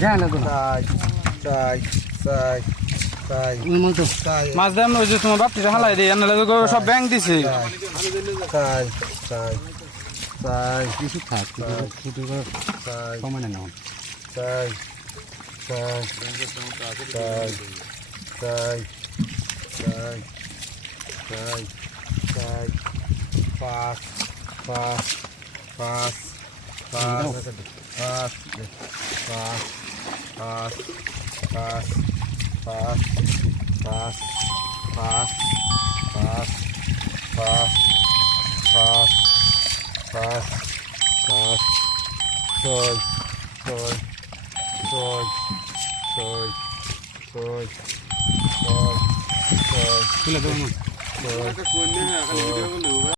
হ্যাঁ লাগো না চাই চাই চাই চাই মাছ দেন ওই যে তোমার বাপটি হালাই দিই এনে সব ব্যাংক দিছে চাই চাই কিছু থাক কিছু নাও চাই চাই চাই চাই চাই চাই চাই পাঁচ পাঁচ পাঁচ Pass. Pass. Pass. Pass. Pass. Pass. Pass. Pass. Pass. Pass. Pass. Pass. Pass. Soy. Soy. Soy. Soy. Soy. Soy. Soy. Soy. Soy. Soy. Soy. Soy.